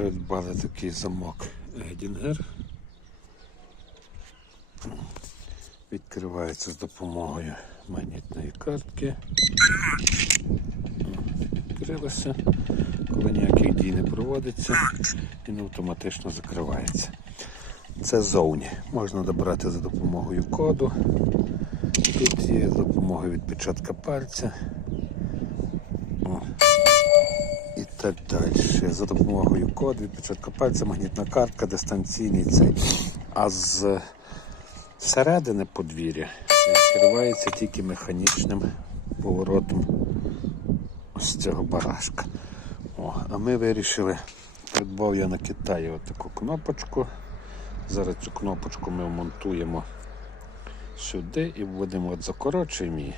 Придбали такий замок Едінгер. Відкривається з допомогою магнітної картки. Відкрилося. Коли ніяких дій не проводиться, він автоматично закривається. Це зовні. Можна добрати за допомогою коду. Тут є допомогою відпечатка пальця. О. Так далі. За допомогою коду, відпечатка пальця, магнітна картка, дистанційний цей. А з середини подвір'я відкривається тільки механічним поворотом ось цього барашка. О, а ми вирішили, придбав я на Китаї отаку кнопочку. Зараз цю кнопочку ми вмонтуємо сюди і от закорочуємо її.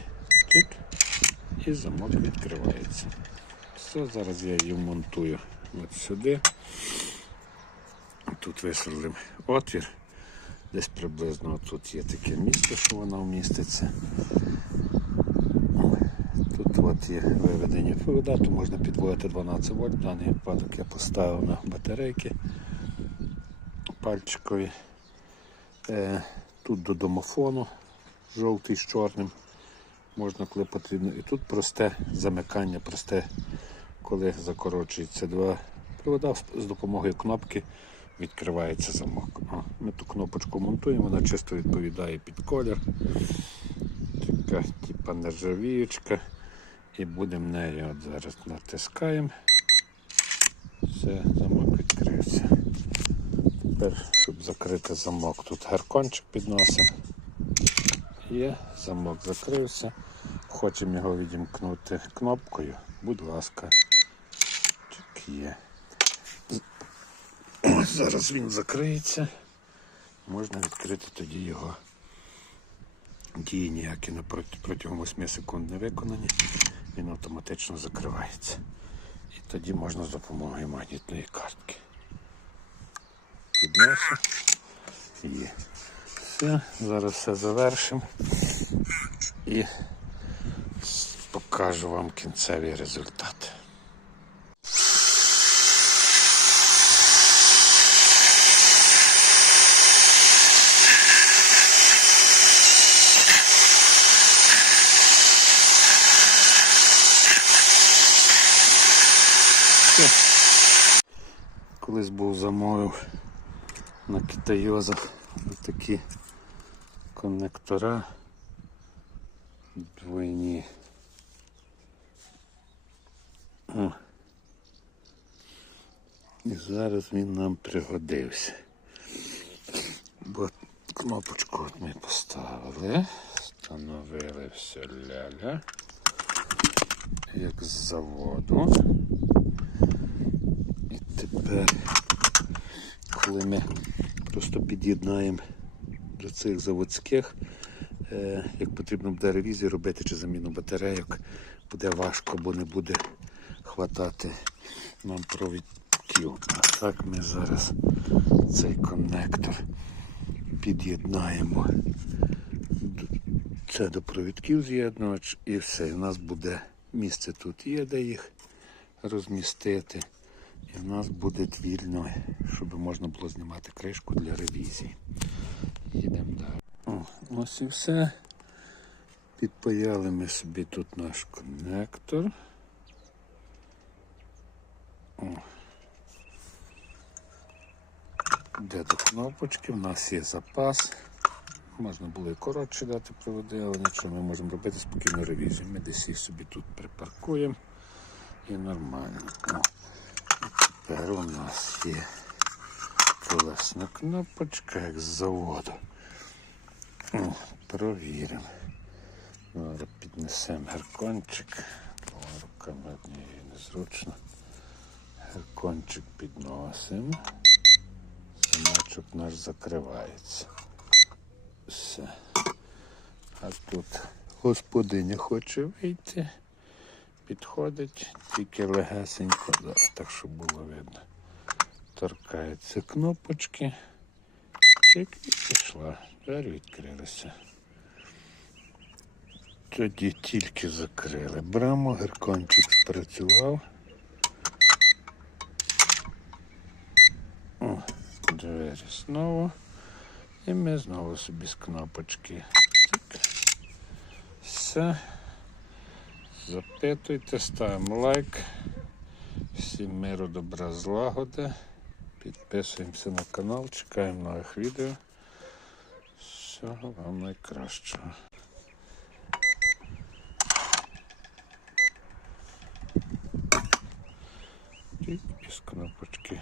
І замок відкривається. Все, зараз я її вмонтую от сюди. Тут висверлимо отвір. Десь приблизно тут є таке місце, що вона вміститься. Тут от є виведення провода, то можна підводити 12 вольт. В даний випадок я поставив на батарейки пальчикові. Е, тут до домофону жовтий з чорним. Можна, коли потрібно. І тут просте замикання, просте, коли закорочується два провода з допомогою кнопки відкривається замок. Ми ту кнопочку монтуємо, вона чисто відповідає під колір. Така типа нержавіючка. І будемо нею от зараз натискаємо. Все, замок відкрився. Тепер, щоб закрити замок, тут гаркончик підносимо. Є, замок закрився. Хочемо його відімкнути кнопкою. Будь ласка. Є. Ось зараз він закриється. Можна відкрити тоді його. Дії ніякі протягом 8 секунд не виконані. Він автоматично закривається. І тоді можна з допомогою магнітної картки. Підношу. Є. Все, зараз все завершимо і покажу вам кінцевий результат. Колись був замовив на китайозах такі коннектора двойні. О. І зараз він нам пригодився. Бо кнопочку от ми поставили, встановили все ляля, як з заводу. І коли ми просто під'єднаємо до цих заводських, е, як потрібно буде ревізію робити чи заміну батарейок, буде важко, бо не буде хватати нам провідків. А так ми зараз цей коннектор під'єднаємо. Це до провідків з'єднувач і все. В нас буде місце тут є, де їх розмістити. І в нас буде вільно, щоб можна було знімати кришку для ревізії. Їдемо далі. О, ось і все. Підпаяли ми собі тут наш коннектор. О. Де до кнопочки, в нас є запас. Можна було і коротше дати проводи, але нічого ми можемо робити спокійну ревізію. Ми десь їх собі тут припаркуємо і нормально. О. Тепер у нас є колесна кнопочка, як з заводу. О, провіримо. Зараз піднесемо геркончик. Руками однією незручно. Геркончик підносимо. Замочок наш закривається. Все. А тут господиня хоче вийти. Підходить тільки легесенько, так, щоб було видно. Торкається кнопочки. Чик і пішла. Двері відкрилися. Тоді тільки закрили браму, геркончик спрацював. Двері знову. І ми знову собі з кнопочки. Все. Запитуйте, ставимо лайк. Всім миру, добра, злагоди. Підписуємося на канал, чекаємо нових відео. Всього вам найкращого. Тік із кнопочки.